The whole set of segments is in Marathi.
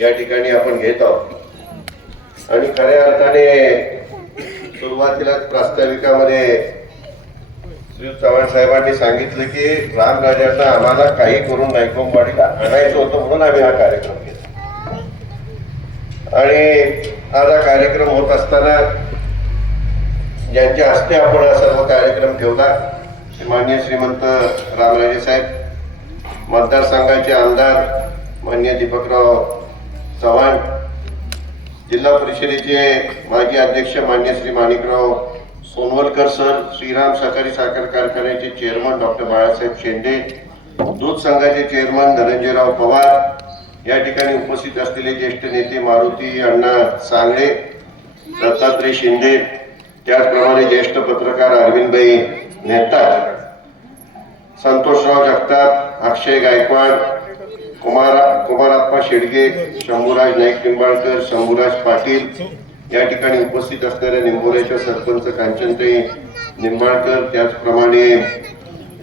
या ठिकाणी आपण घेत आहोत. आणि खऱ्या अर्थाने सुरुवातीलाच प्रास्ताविकामध्ये श्री चव्हाण साहेबांनी सांगितलं की रामराजांना आम्हाला काही करून नायकोंबाडीला आणायचं होतं म्हणून आम्ही हा कार्यक्रम केला. आणि आज हा कार्यक्रम होत असताना ज्यांच्या हस्ते आपण हा सर्व कार्यक्रम ठेवला ते मान्य श्रीमंत रामराजे साहेब मतदारसंघाचे आमदार मान्य दीपकराव चव्हाण जिल्हा परिषदेचे माजी अध्यक्ष मान्य श्री माणिकराव सोनवलकर सर श्रीराम सहकारी साखर कारखान्याचे चेअरमन डॉक्टर बाळासाहेब शेंडे दूध संघाचे चेअरमन धनंजयराव पवार या ठिकाणी उपस्थित असलेले ज्येष्ठ नेते मारुती अण्णा सांगळे दत्तात्रय शिंदे त्याचप्रमाणे ज्येष्ठ पत्रकार अरविंदभाई नेता संतोषराव जगताप अक्षय गायकवाड कुमार कुमाराप्पा शेडगे शंभूराज नाईक निंबाळकर शंभूराज पाटील या ठिकाणी उपस्थित असणाऱ्या निंबोऱ्याच्या सरपंच कांचनताई निंबाळकर त्याचप्रमाणे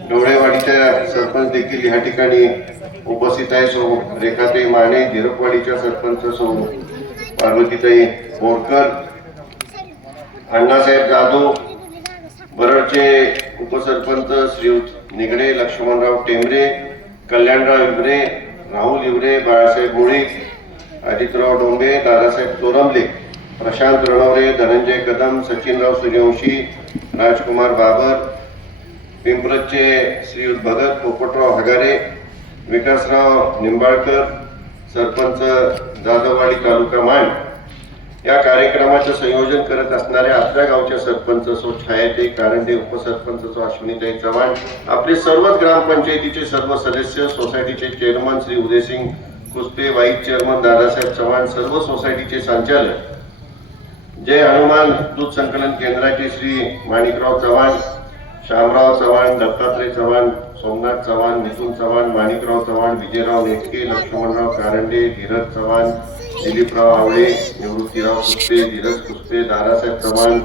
डोळेवाडीच्या सरपंच देखील या ठिकाणी उपस्थित आहे सो रेखाताई माने झिरकवाडीच्या सरपंच सो पार्वतीताई बोरकर अण्णासाहेब जाधव बरडचे उपसरपंच श्री निगडे लक्ष्मणराव टेंबरे कल्याणराव इबरे राहुल इवरे बाळासाहेब गोळी अजितराव डोंबे दादासाहेब चोरमले प्रशांत रणवरे धनंजय कदम सचिनराव सूर्यवंशी राजकुमार बाबर पिंपरतचे श्रीयुत भगत पोपटराव हगारे विकासराव निंबाळकर सरपंच जाधववाडी तालुका मांड. या कार्यक्रमाचं संयोजन करत असणाऱ्या आपल्या गावच्या सरपंच सो छायाताई कारंडे उपसरपंच सो अश्विनीताई चव्हाण आपले सर्वच ग्रामपंचायतीचे सर्व सदस्य सोसायटीचे chairman Shri Udaysing Kuste vice chairman Dadasaheb Chavan सर्व सोसायटीचे संचालक जय हनुमान दूध संकलन केंद्राचे श्री माणिकराव चव्हाण श्यामराव चव्हाण दत्तात्रय चव्हाण सोमनाथ चव्हाण मिथुन चव्हाण माणिकराव चव्हाण विजयराव नेटके लक्ष्मणराव कारंडे धीरज चव्हाण दिलीपराव आवळे निवृत्तीराव कुस्ते धीरज कुस्ते दादासाहेब चव्हाण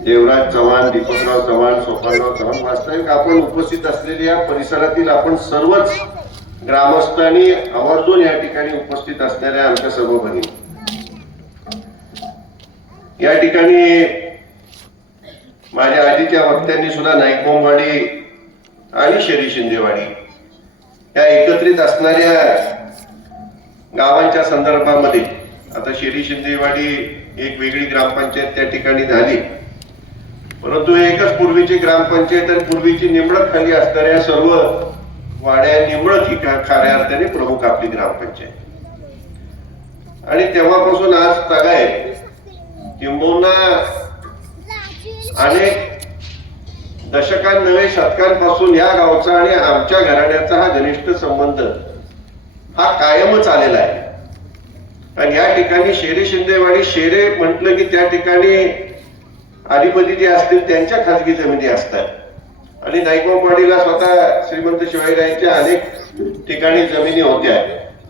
देवराज चव्हाण दीपकराव चव्हाण सोपानराव चव्हाण वास्तविक आपण उपस्थित असलेल्या या परिसरातील आपण सर्वच ग्रामस्थांनी आवर्जून या ठिकाणी उपस्थित असणाऱ्या आमच्या सर्व या ठिकाणी माझ्या आधीच्या वक्त्यांनी सुद्धा नाईकबोंबवाडी आणि शरी शिंदेवाडी या एकत्रित असणाऱ्या गावांच्या संदर्भामध्ये आता शेरी शिंदेवाडी एक वेगळी ग्रामपंचायत त्या ठिकाणी झाली. परंतु एकच पूर्वीची ग्रामपंचायत आणि पूर्वीची निमडक खाली असणाऱ्या सर्व वाड्या निमडक ही खऱ्या अर्थाने प्रमुख आपली ग्रामपंचायत. आणि तेव्हापासून आज तगाय किंबहुना अनेक दशकांनवे शतकांपासून या गावचा आणि आमच्या घराण्याचा हा घनिष्ठ संबंध हा कायमच आलेला आहे. आणि या ठिकाणी शेरे शिंदेवाडी शेरे म्हटलं की त्या ठिकाणी अधिपती जे असतील त्यांच्या खाजगी जमिनी असतात. आणि नाईकवाडीला स्वतः श्रीमंत शिवाजीरायांच्या अनेक ठिकाणी जमिनी होत्या.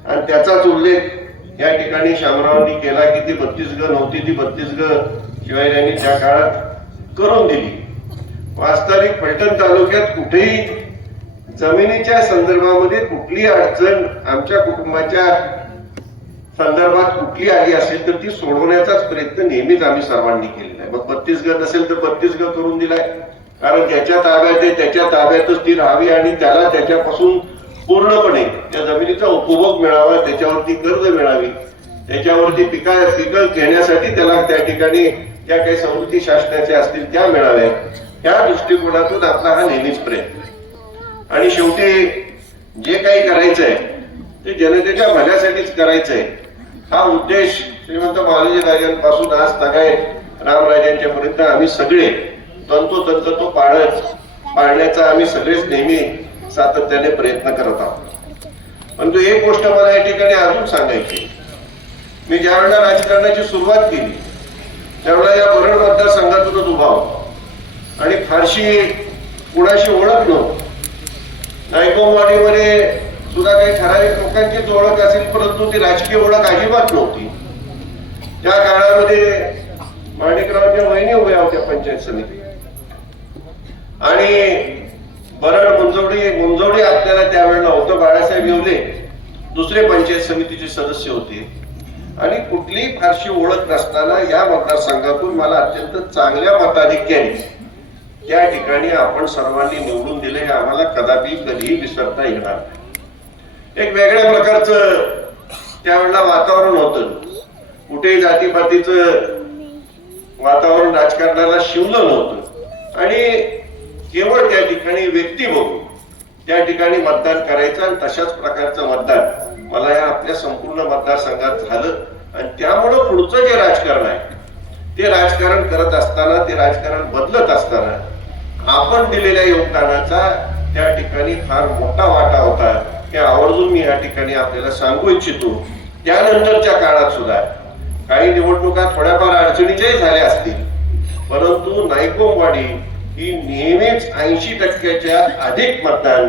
आणि त्याचाच उल्लेख या ठिकाणी शामरावांनी केला की ती बत्तीस ग नव्हती ती बत्तीस ग शिवाजीरायांनी त्या काळात करून दिली. वास्तविक फलटण तालुक्यात कुठेही जमिनीच्या संदर्भामध्ये कुठली अडचण आमच्या कुटुंबाच्या संदर्भात कुठली आली असेल तर ती सोडवण्याचाच प्रयत्न नेहमीच आम्ही सर्वांनी केलेला आहे. मग बत्तीस गड नसेल तर बत्तीस गड करून दिलाय. कारण ज्याच्या ताब्यात आहे त्याच्या ताब्यातच ती राहावी आणि त्याला त्याच्यापासून पूर्णपणे त्या जमिनीचा उपभोग मिळावा त्याच्यावरती कर्ज मिळावी त्याच्यावरती पिका पिकं घेण्यासाठी त्याला त्या ठिकाणी ज्या काही सवलती शासनाच्या असतील त्या मिळाव्या त्या दृष्टिकोनातून आपला हा नेहमीच प्रयत्न आणि शेवटी जे काही करायचंय ते जनतेच्या भल्यासाठीच करायचंय. हा उद्देश श्रीमंत महाराज राजांपासून आज तगाय रामराजांच्या पर्यंत आम्ही सगळे तंतोतंत तो पाळत पाळण्याचा आम्ही सगळेच नेहमी सातत्याने प्रयत्न करत आहोत. परंतु एक गोष्ट मला या ठिकाणी अजून सांगायची मी ज्या वेळेला राजकारणाची सुरुवात केली त्यावेळेला या बरड मतदारसंघातूनच उभा होतो. आणि फारशी कुणाशी ओळख नव्हती. नायकोवाडीमध्ये तुला काही ठराविक लोकांचीच ओळख असेल परंतु ती राजकीय ओळख अजिबात नव्हती. त्या काळामध्ये माणिकरावच्या वहिनी उभ्या होत्या पंचायत समिती आणि बरड मुंजवडी मुंजवडी आपल्याला त्यावेळेला होतं. बाळासाहेब येवले दुसरे पंचायत समितीचे सदस्य होते. आणि कुठलीही फारशी ओळख नसताना या मतदारसंघातून मला अत्यंत चांगल्या मताधिक्याने त्या ठिकाणी आपण सर्वांनी निवडून दिले हे आम्हाला कदापि कधीही विसरता येणार नाही. एक वेगळ्या प्रकारचं त्यावेळेला वातावरण होतं. कुठेही जातीपातीचं वातावरण राजकारणाला शिवलं नव्हतं. आणि केवळ त्या ठिकाणी व्यक्ती बघून त्या ठिकाणी मतदान करायचं आणि तशाच प्रकारचं मतदान मला या आपल्या संपूर्ण मतदारसंघात झालं. आणि त्यामुळं पुढचं जे राजकारण आहे ते राजकारण करत असताना ते राजकारण बदलत असताना आपण दिलेल्या योगदानाचा त्या ठिकाणी फार मोठा वाटा होता. ते आवर्जून मी या ठिकाणी आपल्याला सांगू इच्छितो. त्यानंतरच्या काळात सुद्धा काही निवडणुका थोड्याफार अडचणीच्याही झाल्या असतील. परंतु नायकोमवाडी ही नेहमीच ऐंशी टक्क्याच्या अधिक मतदान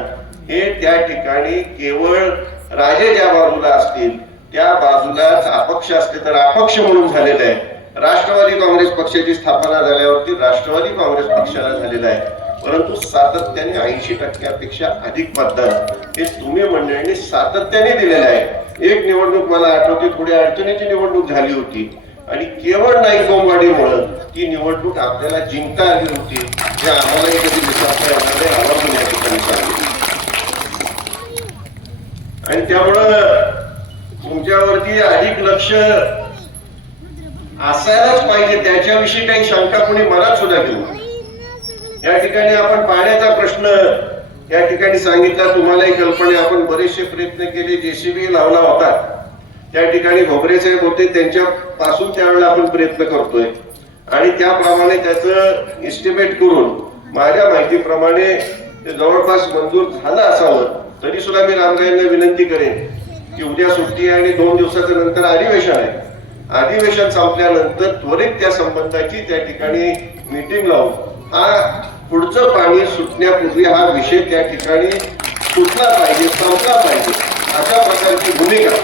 हे त्या ठिकाणी केवळ राजे ज्या बाजूला असतील त्या बाजूलाच अपक्ष असते तर अपक्ष म्हणून झालेलं आहे. राष्ट्रवादी काँग्रेस पक्षाची स्थापना झाल्यावरती राष्ट्रवादी काँग्रेस पक्षाला झालेलं आहे. परंतु सातत्याने ऐंशी टक्क्यापेक्षा अधिक मतदान हे तुम्ही मंडळींनी सातत्याने दिलेलं आहे. एक निवडणूक मला आठवते थोडी अडचणीची निवडणूक झाली होती. आणि केवळ नाईकवाडीमुळं ती निवडणूक आपल्याला जिंकता आली होती जे आम्हालाही कधी विचारता येणार नाही आवाज या ठिकाणी सांगितलं आणि त्यामुळं तुमच्यावरती अधिक लक्ष असायलाच पाहिजे त्याच्याविषयी काही शंका कोणी मनात सुद्धा घेऊ या ठिकाणी आपण पाण्याचा प्रश्न या ठिकाणी सांगितला. तुम्हालाही कल्पना आपण बरेचसे प्रयत्न केले. जेसीबी लावला होता. त्या ठिकाणी भोबरे साहेब होते. त्यांच्यापासून त्यावेळेला आपण प्रयत्न करतोय. आणि त्याप्रमाणे त्याचं एस्टिमेट करून माझ्या माहितीप्रमाणे ते जवळपास मंजूर झालं असावं. तरी सुद्धा मी रामरायांना विनंती करेन की उद्या सुट्टी आहे आणि दोन दिवसाच्या नंतर अधिवेशन आहे. अधिवेशन संपल्यानंतर त्वरित त्या संबंधाची त्या ठिकाणी मीटिंग लावून हा पुढचं पाणी सुटण्यापूर्वी हा विषय त्या ठिकाणी सुटला पाहिजे संपला पाहिजे. अशा प्रकारची भूमिका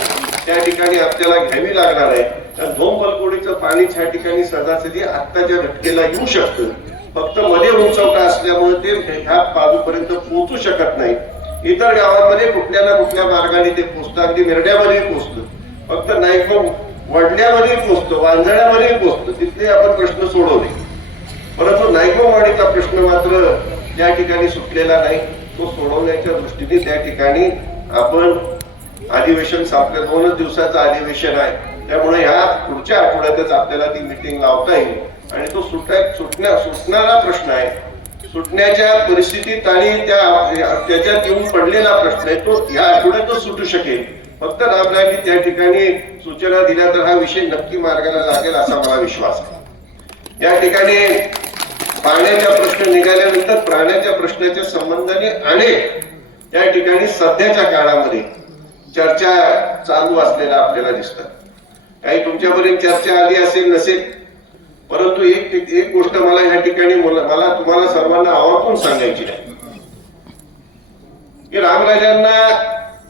त्या ठिकाणी आपल्याला घ्यावी लागणार आहे. तर दोन बलकोडीचं पाणी त्या ठिकाणी सदासदी आत्ताच्या घटकेला येऊ शकतं. फक्त मध्ये उंचवटा असल्यामुळे ते ह्या बाजूपर्यंत पोहोचू शकत नाही. इतर गावांमध्ये कुठल्या ना कुठल्या मार्गाने ते पोचतं अगदी मिरड्यामध्ये पोचतं. फक्त नायको वडण्यामध्येही पोचतं वांजण्यामध्ये पोचतं. तिथले आपण प्रश्न सोडवले. परंतु नायकोवाडीचा प्रश्न मात्र त्या ठिकाणी सुटलेला नाही. तो सोडवण्याच्या दृष्टीने त्या ठिकाणी आपण अधिवेशन संपल्या दोनच दिवसाचं अधिवेशन आहे. त्यामुळे ह्या पुढच्या आठवड्यातच आपल्याला ती मिटिंग लावता येईल. आणि तो सुटा सुटण्या सुटणारा प्रश्न आहे. सुटण्याच्या परिस्थितीत आणि त्या त्याच्यात येऊन पडलेला प्रश्न आहे तो या आठवड्यातच सुटू शकेल. फक्त रामरायांनी त्या ठिकाणी सूचना दिल्या तर हा विषय नक्की मार्गाला लागेल असा मला विश्वास आहे. या ठिकाणी पाण्याचा प्रश्न निघाल्यानंतर प्राण्याच्या प्रश्नाच्या संबंधाने अनेक त्या ठिकाणी सध्याच्या काळामध्ये चर्चा चालू असलेल्या आपल्याला दिसतात. काही तुमच्यापर्यंत चर्चा आली असेल नसेल परंतु एक एक गोष्ट मला या ठिकाणी मला तुम्हाला सर्वांना आवर्जून सांगायची आहे. की रामराजांना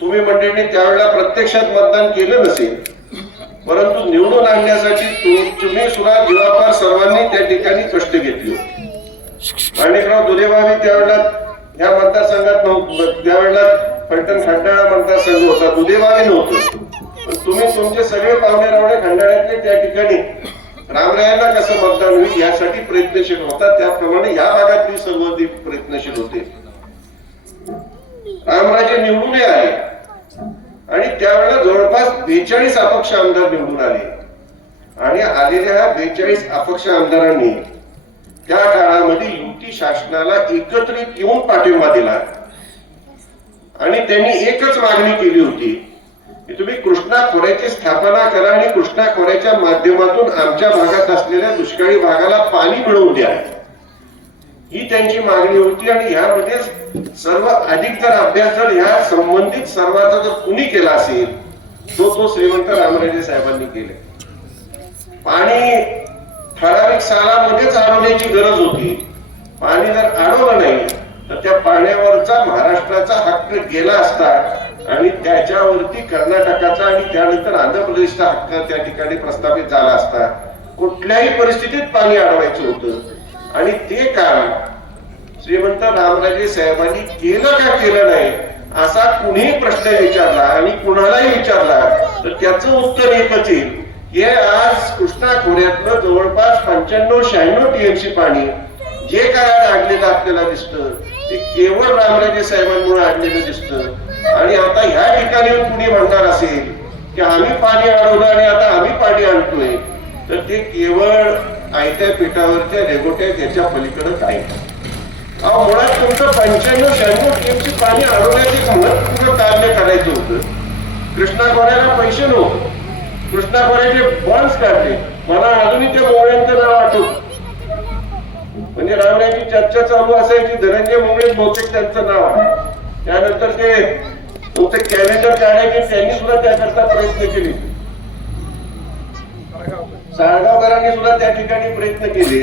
तुम्ही मंडळींनी त्यावेळेला प्रत्यक्षात मतदान केलं नसेल परंतु निवडून आणण्यासाठी तुम्ही सुद्धा जीवापार सर्वांनी त्या ठिकाणी कष्ट घेतले होते. माणिकराव दुधेबाबी त्यावेळेला या मतदारसंघात नव्हतं त्यावेळेला फलटण खंडाळा मतदारसंघ होता. दुधेबाबी नव्हतं. पण तुम्ही तुमचे सगळे पाहुणे रावणे खंडाळ्यातले त्या ठिकाणी रामरायाला कसं मतदान होईल यासाठी प्रयत्नशील होता. त्याप्रमाणे या भागातली सर्व प्रयत्नशील होते. रामराजे निवडूनही आले. आणि त्यावेळेला जवळपास बेचाळीस अपक्ष आमदार निवडून आले. आणि आलेल्या बेचाळीस अपक्ष आमदारांनी त्या काळामध्ये युती शासनाला एकत्रित येऊन पाठिंबा दिला. आणि त्यांनी एकच मागणी केली होती की तुम्ही कृष्णा खोऱ्याची स्थापना करा आणि कृष्णा खोऱ्याच्या माध्यमातून आमच्या भागात असलेल्या दुष्काळी भागाला पाणी मिळवून द्या. ही त्यांची मागणी होती आणि ह्यामध्ये सर्व अधिक जर अभ्यास जर ह्या संबंधित सर्वांचा जर कुणी केला असेल तो तो श्रीमंत रामराजे साहेबांनी केले. पाणी ठराविक सालामध्येच आणण्याची गरज होती. पाणी जर अडवलं नाही तर त्या पाण्यावरचा महाराष्ट्राचा हक्क गेला असता आणि त्याच्यावरती कर्नाटकाचा आणि त्यानंतर आंध्र प्रदेशचा हक्क त्या ठिकाणी प्रस्थापित झाला असता. कुठल्याही परिस्थितीत पाणी अडवायचं होतं. आणि ते काम श्रीमंत रामराजे साहेबांनी केलं का केलं नाही असा कुणीही प्रश्न विचारला आणि कुणालाही विचारला तर त्याचं उत्तर एकच येईल हे आज कृष्णा खोऱ्यातलं जवळपास पंच्याण्णव शहाण्णव टीएमसी पाणी जे काय आज आणलेलं आपल्याला दिसतं ते केवळ रामराजे साहेबांमुळे आणलेलं दिसतं. आणि आता ह्या ठिकाणी कुणी म्हणणार असेल की आम्ही पाणी अडवलं आणि आता आम्ही पाणी आणतोय तर ते केवळ आयत्या पिठावरच्या रेगोट्या त्याच्या पलीकडे आहे अहो मुळात तुमचं पंच्याण्णव शहाण्णव टीएमसी पाणी अडवण्याचे पूर्ण कार्य करायचं होतं? कृष्णा खोऱ्याला पैसे नव्हतं. कृष्णा खोऱ्याचे बॉन्ड्स काढले. मला अजूनही त्या मोहळ्यांचं नाव आठवत. म्हणजे रावण्याची चर्चा चालू असायची. धनंजय मुंगळे बहुतेक त्यांचं नाव आहे. त्यानंतर ते बहुतेक कॅलेंडर काढायचे. त्यांनी सुद्धा त्याकरता प्रयत्न केले. साळगावकरांनी सुद्धा त्या ठिकाणी प्रयत्न केले.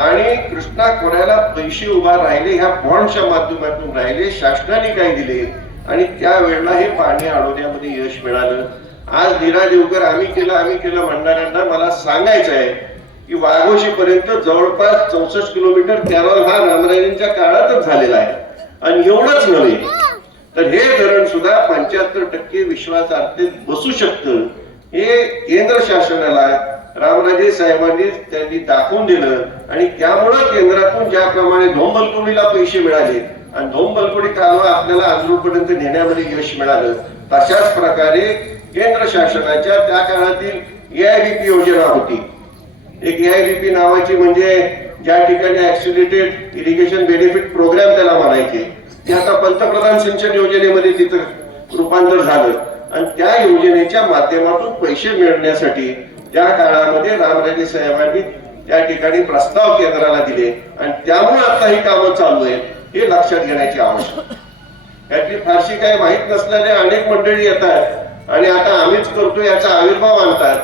आणि कृष्णा खोऱ्याला पैसे उभा राहिले. ह्या बॉन्डच्या माध्यमातून राहिले. शासनाने काय दिले. आणि त्यावेळेला हे पाणी अडवण्यामध्ये यश मिळालं. आज नीरा देवकर आम्ही केलं आम्ही केलं म्हणणाऱ्यांना मला सांगायचं आहे की वाघोशी पर्यंत जवळपास चौसष्ट किलोमीटर कॅरॉल हा रामराजेंच्या काळातच झालेला आहे. आणि एवढंच नव्हे तर हे धरण सुद्धा पंच्याहत्तर टक्के विश्वासार्थेत बसू शकतं. हे केंद्र शासनाला रामराजे साहेबांनी त्यांनी दाखवून दिलं आणि त्यामुळं केंद्रातून ज्याप्रमाणे धोंबलकोडीला पैसे मिळाले आणि धोंबलकोडी कालवा आपल्याला आजूपर्यंत नेण्यामध्ये यश मिळालं तशाच प्रकारे केंद्र शासनाच्या त्या काळातील एआयबीपी योजना होती. एक एआयबीपी नावाची म्हणजे ज्या ठिकाणी ऍक्सिलेटेड इरिगेशन बेनिफिट प्रोग्राम त्याला म्हणायचे ते आता पंतप्रधान सिंचन योजनेमध्ये तिथं रूपांतर झालं. आणि त्या योजनेच्या माध्यमातून पैसे मिळण्यासाठी त्या काळामध्ये रामराजे साहेबांनी त्या ठिकाणी प्रस्ताव केंद्राला दिले. आणि त्यामुळे आता ही कामं चालू आहेत हे लक्षात घेण्याची आवश्यकता. आहे. यातली फारशी काही माहीत नसल्याने अनेक मंडळी येतात. आणि आता आम्हीच करतो याचा आविर्भाव आणतात.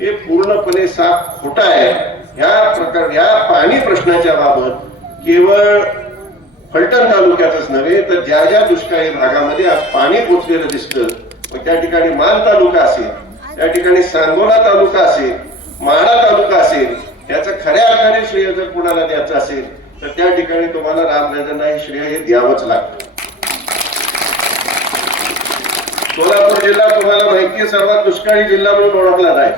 हे पूर्णपणे साफ खोटा आहे. ह्या प्रकार ह्या पाणी प्रश्नाच्या बाबत केवळ फलटण तालुक्यातच नव्हे तर ज्या ज्या दुष्काळी भागामध्ये आज पाणी पोचलेलं दिसतं मग त्या ठिकाणी मान तालुका असेल त्या ठिकाणी सांगोला तालुका असेल माडा तालुका असेल याचं खऱ्या अर्थाने श्रेय जर कुणाला द्यायचं असेल तर त्या ठिकाणी तुम्हाला रामराजांना हे श्रेय हे द्यावंच लागतं. सोलापूर जिल्हा तुम्हाला माहिती सर्वात दुष्काळी जिल्हा म्हणून ओळखला आहे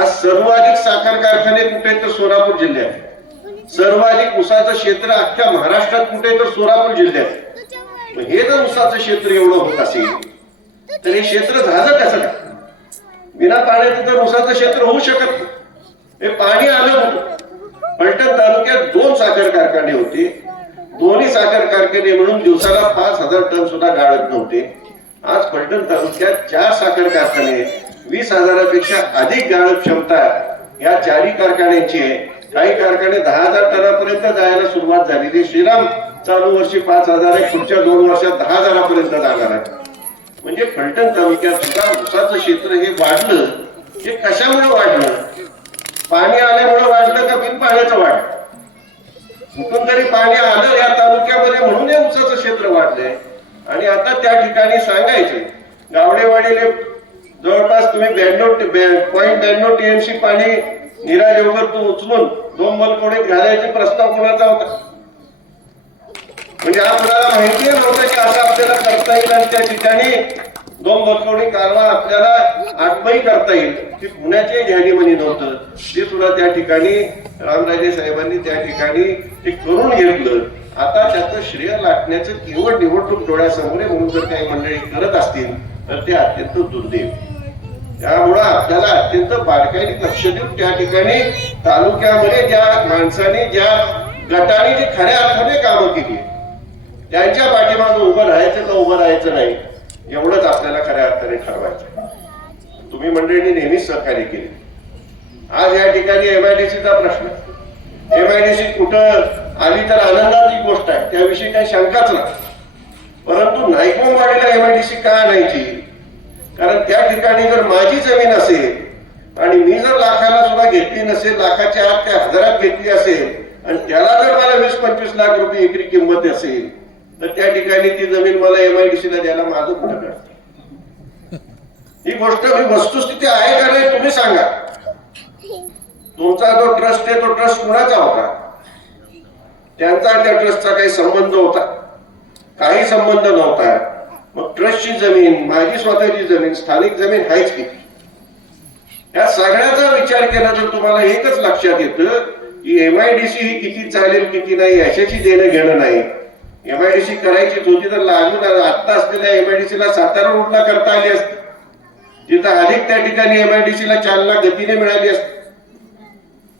आज सर्वाधिक साखर कारखाने कुठे तर सोलापूर जिल्ह्यात. सर्वाधिक उसाचं क्षेत्र अख्ख्या महाराष्ट्रात कुठे तर सोलापूर जिल्ह्यात. हे जर उसाचं क्षेत्र एवढं होत असेल तर हे क्षेत्र झालं कसं? काय बिना पाण्याचं तर उसाचं क्षेत्र होऊ शकत नाही. हे पाणी आलं होतं पलटण तालुक्यात दोन साखर कारखाने होते. दोन्ही साखर कारखाने म्हणून दिवसाला पाच हजार टन सुद्धा गाळत नव्हते. आज फलटण तालुक्यात चार साखर कारखाने वीस हजारापेक्षा अधिक गाळप क्षमता या चारही कारखान्यांची आहे काही कारखाने दहा हजार टनापर्यंत जायला सुरुवात झालेली श्रीराम चालू वर्षी पाच हजार आहे पुढच्या दोन वर्षात दहा हजारापर्यंत जाणार आहे. म्हणजे फलटण तालुक्यात सुद्धा ऊसाचं क्षेत्र हे वाढलं. हे कशामुळे वाढलं? पाणी आल्यामुळे वाढलं का बिन पाण्याचं वाढलं कुठून तरी पाणी आलं या तालुक्यामध्ये म्हणून हे ऊसाचं क्षेत्र वाढलंय. आणि आता त्या ठिकाणी सांगायचे गावडेवाडीले जवळपास तुम्ही ब्याण्णव पॉईंट ब्याण्णव टीएमसी पाणी नीरा तू उचलून दोन मलकोडीत घालायचे प्रस्ताव कोणाचा होता? म्हणजे आपल्याला माहिती नव्हतं की असं आपल्याला करता येईल आणि त्या ठिकाणी दोन मलकोडी कारवा आपल्याला आत्मही करता येईल. ती पुण्याच्या ध्यानीमध्ये नव्हतं. ते सुद्धा त्या ठिकाणी रामराजे साहेबांनी त्या ठिकाणी ते करून घेतलं. आता त्याचं श्रेय लाटण्याचं केवळ निवडणूक डोळ्यासमोर आहे म्हणून जर काही मंडळी करत असतील तर ते अत्यंत दुर्दैव. त्यामुळं आपल्याला अत्यंत बारकाईने लक्ष देऊन त्या ठिकाणी तालुक्यामध्ये ज्या माणसाने ज्या गटाने जी खऱ्या अर्थाने कामं केली त्यांच्या पाठीमागं उभं राहायचं का उभं राहायचं नाही एवढंच आपल्याला खऱ्या अर्थाने ठरवायचं तुम्ही मंडळींनी नेहमीच सहकार्य केले. आज या ठिकाणी एमआयडीसीचा प्रश्न. एमआयडीसी कुठं आली तर आनंदाची गोष्ट आहे. त्याविषयी काही शंकाच नाही. परंतु नायकोवाडीला एमआयडीसी का आणायची? कारण त्या ठिकाणी जर माझी जमीन असेल आणि मी जर लाखाला सुद्धा घेतली नसेल लाखाच्या आत त्या हजारात घेतली असेल आणि त्याला जर मला वीस पंचवीस लाख रुपये एकरी किंमत असेल तर त्या ठिकाणी ती जमीन मला एमआयडीसीला द्यायला माझं कुठं कळतं? ही गोष्ट ही वस्तुस्थिती आहे का नाही तुम्ही सांगा. तुमचा जो ट्रस्ट आहे तो ट्रस्ट कुणाचा होता? त्यांचा त्या ट्रस्टचा काही संबंध होता? काही संबंध नव्हता. मग ट्रस्टची जमीन माझी स्वतःची जमीन स्थानिक जमीन आहेच किती या सगळ्याचा विचार केला तर तुम्हाला एकच लक्षात येतं की एमआयडीसी ही किती चालेल किती नाही याच्याशी देणं घेणं नाही. एमआयडीसी करायची होती तर लागून आत्ता असलेल्या एमआयडीसी ला सातारा रोडला करता आली असते. तिथं अधिक त्या ठिकाणी एमआयडीसी ला चालना गतीने मिळाली असते.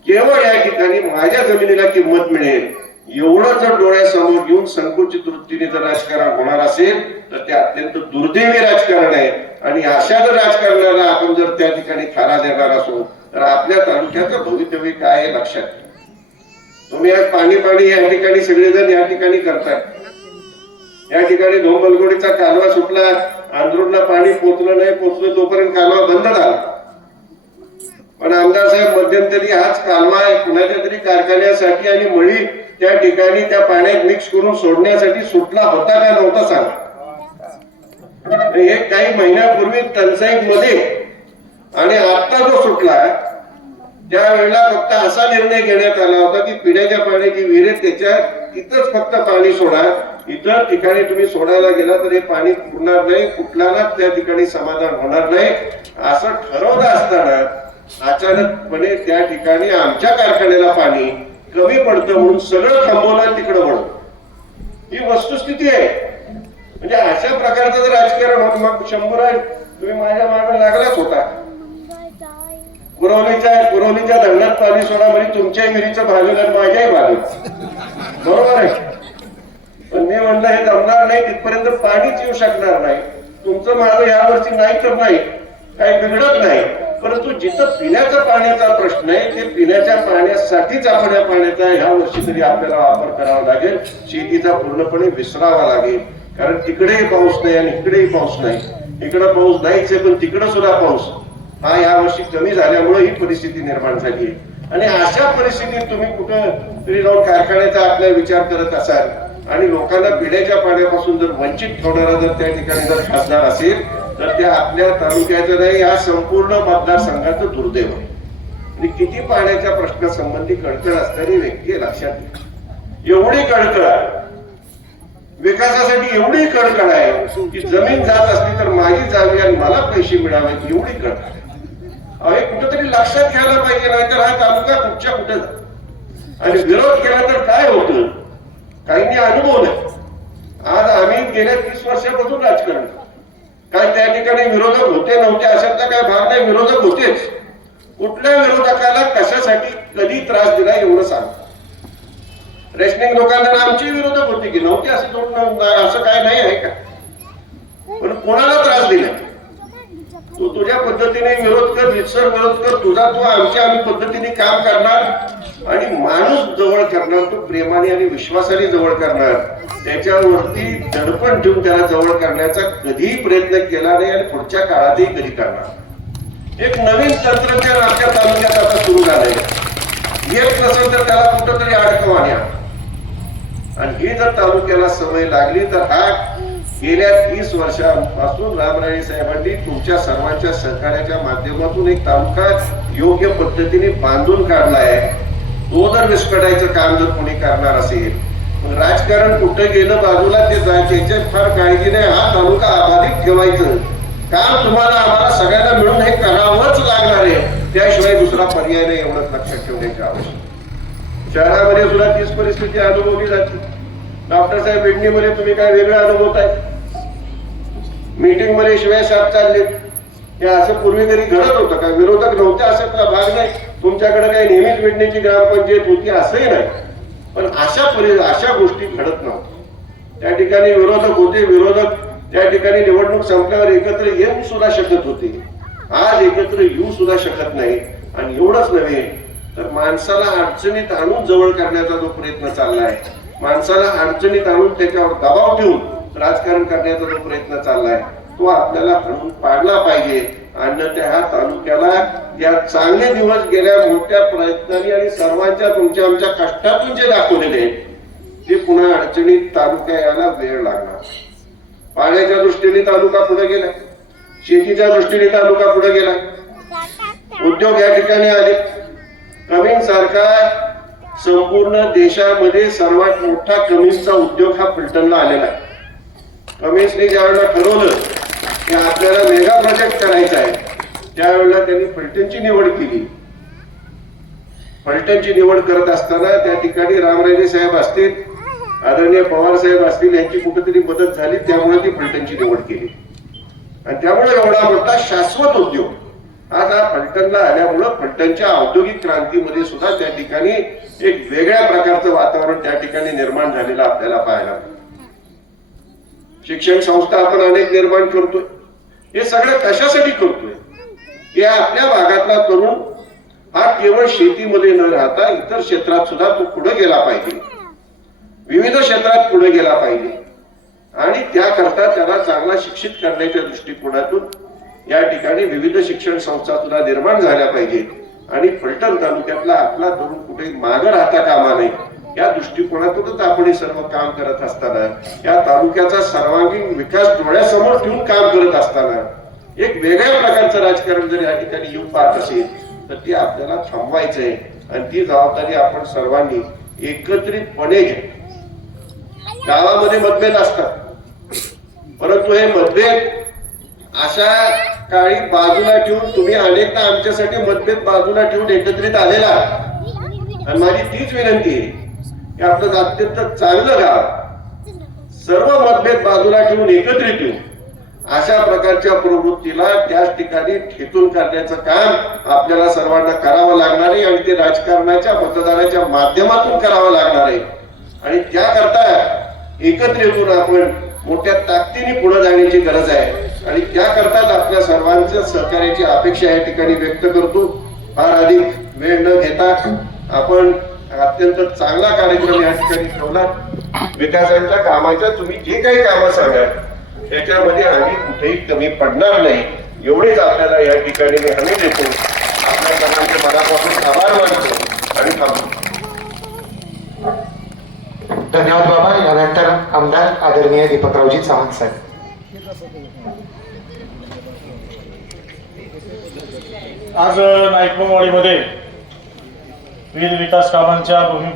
केवळ या ठिकाणी माझ्या जमिनीला किंमत मिळेल. एवढं जर डोळ्यासमोर घेऊन संकुचित वृत्तीने जर राजकारण होणार असेल तर ते अत्यंत दुर्दैवी राजकारण आहे. आणि अशा जर राजकारणाला आपण जर त्या ठिकाणी खारा देणार असू तर आपल्या तालुक्याचं भवितव्य काय आहे लक्षात घ्या. तुम्ही आज पाणी पाणी या ठिकाणी सगळेजण या ठिकाणी करतात या ठिकाणी धोंबलगोडीचा कालवा सुटला अंधरूडला पाणी पोचलं नाही पोचलं तोपर्यंत कालवा बंद झाला. पण आमदार साहेब मध्यंतरी हाच कालवा कुणाच्या तरी कारखान्यासाठी आणि मळी त्या ठिकाणी त्या पाण्यात मिक्स करून सोडण्यासाठी सुटला होता का नव्हता सांगा. हे काही महिन्यापूर्वी टंचाई मध्ये आणि आता जो सुटला त्यावेळेला फक्त असा निर्णय घेण्यात आला होता की पिण्याच्या पाण्याची विहीर त्याच्या त्याच्यात इथंच फक्त पाणी सोडा. इतर ठिकाणी तुम्ही सोडायला गेला तर हे पाणी पुरणार नाही. कुठल्यालाच त्या ठिकाणी समाधान होणार नाही. असं ठरवलं असताना अचानकपणे त्या ठिकाणी आमच्या कारखान्याला पाणी कमी पडतं म्हणून सगळं थांबवलं तिकडं म्हणून ही वस्तुस्थिती आहे. म्हणजे अशा प्रकारचं जर राजकारण होत मग शंभर तुम्ही माझ्या मागे लागलाच होता. कुरवलीच्या कुरवलीच्या धरणात पाणी सोडा म्हणजे तुमच्या विहिरीचं भागल आणि माझ्याही भागल. बरोबर आहे. पण मी म्हणलं हे जमणार नाही तिथपर्यंत पाणीच येऊ शकणार नाही. तुमचं माझं यावर्षी नाही तर नाही. काय बिघडत नाही. परंतु जिथं पिण्याच्या पाण्याचा प्रश्न आहे ते पिण्याच्या पाण्यासाठीच आपण या पाण्याचा ह्या वर्षी तरी आपल्याला वापर करावा लागेल. शेतीचा पूर्णपणे विसरावा लागेल. कारण तिकडेही पाऊस नाही आणि इकडेही पाऊस नाही. इकडं पाऊस नाहीच आहे पण तिकडं सुद्धा पाऊस. हा या वर्षी कमी झाल्यामुळे ही परिस्थिती निर्माण झाली आहे आणि अशा परिस्थितीत तुम्ही कुठं तरी जाऊन कारखान्याचा आपला विचार करत असाल आणि लोकांना पिण्याच्या पाण्यापासून जर वंचित ठेवणारा जर त्या ठिकाणी जर खासदार असेल तर ते आपल्या तालुक्याचं नाही या संपूर्ण मतदारसंघाचं दुर्दैव आहे. आणि किती पाण्याच्या प्रश्नासंबंधी कळकळ असणारी व्यक्ती आहे लक्षात घ्या. एवढी कळकळ आहे. विकासासाठी एवढी कळकळ आहे की जमीन जात असली तर माझी जावी आणि मला पैसे मिळावेत एवढी कळकळ आहे. हे कुठेतरी लक्षात घ्यायला पाहिजे नाही तर हा तालुका कुठच्या कुठे आणि विरोध केला तर काय होतं? काहींनी अनुभवलं आज आम्ही गेल्या तीस वर्षापासून राजकारण कारण काय त्या ठिकाणी विरोधक होते नव्हते अशातला काय भाग नाही. विरोधक होतेच. कुठल्या विरोधकाला कशासाठी कधी त्रास दिला एवढं सांग. रेशनिंग दुकानदार आमचे विरोधक होते की नव्हते असं थोडं असं काय नाही आहे का? पण कोणाला त्रास दिला? तू तुझ्या पद्धतीने विरोध कर निसर विरोध कर तुझा तू आमच्या आम्ही पद्धतीने काम करणार. आणि माणूस जवळ करणार तो प्रेमाने आणि विश्वासाने जवळ करणार त्याच्यावरती दडपण ठेवून त्याला जवळ करण्याचा कधीही प्रयत्न केला नाही आणि पुढच्या काळातही कधी करणार एक नवीन तंत्रज्ञान आपल्या तालुक्यात आता सुरू झालंय. येत नसेल तर त्याला कुठंतरी अडकवा न्या. आणि ही जर तालुक्याला सवय लागली तर हा गेल्या तीस वर्षापासून रामराणे साहेबांनी तुमच्या सर्वांच्या सहकार्याच्या माध्यमातून एक तालुका योग्य पद्धतीने बांधून काढला आहे. तो जर विस्कटायचं काम जर कोणी करणार असेल राजकारण कुठं गेलं बाजूला ते जायचे याच्यात फार काळजी नाही हा तालुका अबाधित ठेवायचं. काम तुम्हाला आम्हाला सगळ्यांना मिळून हे करावंच लागणार आहे. त्याशिवाय दुसरा पर्याय नाही एवढंच लक्षात ठेवण्याची आवश्यक शहरामध्ये सुद्धा तीच परिस्थिती अनुभवली जाते. डॉक्टर साहेब वेडणीमध्ये तुम्ही काय वेगळं अनुभवताय? मीटिंगमध्ये शिवाय साहेब चालले हे असं पूर्वी तरी घडत होतं का? विरोधक नव्हते असं भाग नाही. तुमच्याकडे काही नेहमीच भेटण्याची ग्रामपंचायत होती असंही नाही. पण अशा परि अशा गोष्टी घडत नव्हत्या. त्या ठिकाणी विरोधक होते विरोधक त्या ठिकाणी निवडणूक संपल्यावर एकत्र येऊ सुद्धा शकत होते. आज एकत्र येऊ सुद्धा शकत नाही. आणि एवढंच नव्हे तर माणसाला अडचणीत आणून जवळ करण्याचा जो प्रयत्न चाललाय माणसाला अडचणीत आणून त्याच्यावर दबाव ठेवून राजकारण करण्याचा जो प्रयत्न चाललाय तो आपल्याला हाणून पाडला पाहिजे. आणलं त्या तालुक्याला या चांगले दिवस गेल्या मोठ्या प्रयत्नांनी आणि सर्वांच्या तुमच्या आमच्या कष्टातून जे दाखवलेले आहेत ते पुन्हा अडचणीत तालुका यायला वेळ लागला पाण्याच्या दृष्टीने तालुका पुढे गेला. शेतीच्या दृष्टीने तालुका पुढे गेला. उद्योग या ठिकाणी आले. कमिंग सारखा संपूर्ण देशामध्ये सर्वात मोठा कमिंगचा उद्योग हा फलटणला आलेला आहे. कमिन्सने ज्यावेळेला ठरवलं की आपल्याला मेगा प्रोजेक्ट करायचा आहे. त्यावेळेला त्यांनी फलटणची निवड केली. फलटणची निवड करत असताना त्या ठिकाणी रामराजे साहेब असतील आदरणीय पवार साहेब असतील यांची कुठेतरी मदत झाली त्यामुळे ती फलटणची निवड केली. आणि त्यामुळे एवढा मोठा शाश्वत उद्योग आज हा फलटणला आल्यामुळं फलटणच्या औद्योगिक क्रांतीमध्ये सुद्धा त्या ठिकाणी एक वेगळ्या प्रकारचं वातावरण त्या ठिकाणी निर्माण झालेलं आपल्याला पाहायला मिळतं. शिक्षण संस्था आपण अनेक निर्माण करतोय. हे सगळं कशासाठी करतोय? हे आपल्या भागातला तरुण हा केवळ शेतीमध्ये न राहता इतर क्षेत्रात सुद्धा तो पुढे गेला पाहिजे. विविध क्षेत्रात पुढे गेला पाहिजे. आणि त्याकरता त्याला चांगला शिक्षित करण्याच्या दृष्टिकोनातून या ठिकाणी विविध शिक्षण संस्था सुद्धा निर्माण झाल्या पाहिजेत. आणि फलटण तालुक्यातला आपला तरुण कुठे मागं राहता कामा नये. या दृष्टिकोनातूनच आपण हे सर्व काम करत असताना या तालुक्याचा सर्वांगीण विकास डोळ्यासमोर ठेवून काम करत असताना एक वेगळ्या प्रकारचं राजकारण जर या ठिकाणी येऊ पाहत असेल तर ते आपल्याला थांबवायचंय. आणि ती जबाबदारी आपण सर्वांनी एकत्रितपणे घ्या गावामध्ये मतभेद असतात. परंतु हे मतभेद अशा काळी बाजूला ठेवून तुम्ही अनेकदा आमच्यासाठी मतभेद बाजूला ठेवून एकत्रित आलेला आणि माझी तीच विनंती आहे. हे आपलं अत्यंत चांगलं गाव सर्व मतभेद बाजूला ठेवून एकत्रित येऊन अशा प्रकारच्या प्रवृत्तीला त्याच ठिकाणी ठेतून काढण्याचं काम आपल्याला सर्वांना करावं लागणार आहे आणि ते राजकारणाच्या मतदानाच्या माध्यमातून करावं लागणार आहे. आणि त्याकरता एकत्र येऊन आपण मोठ्या ताकदीने पुढे जाण्याची गरज आहे. आणि त्याकरताच आपल्या सर्वांच्या सहकार्याची अपेक्षा या ठिकाणी व्यक्त करतो. फार अधिक वेळ न घेता आपण अत्यंत चांगला कार्यक्रम या ठिकाणी ठेवला. विकासाच्या कामाच्या तुम्ही जे काही कामं सांगाल त्याच्यामध्ये आम्ही कुठेही कमी पडणार नाही. एवढेच आपल्याला या ठिकाणी मी हमी देतो. आपल्या सर्वांचे मनापासून आभार मानतो आणि थांबतो. धन्यवाद बाबा. यानंतर आमदार आदरणीय दीपकरावजी चव्हाण साहेब. आज नाईकवाडीमध्ये विविध विकास कामांच्या भूमिपूजन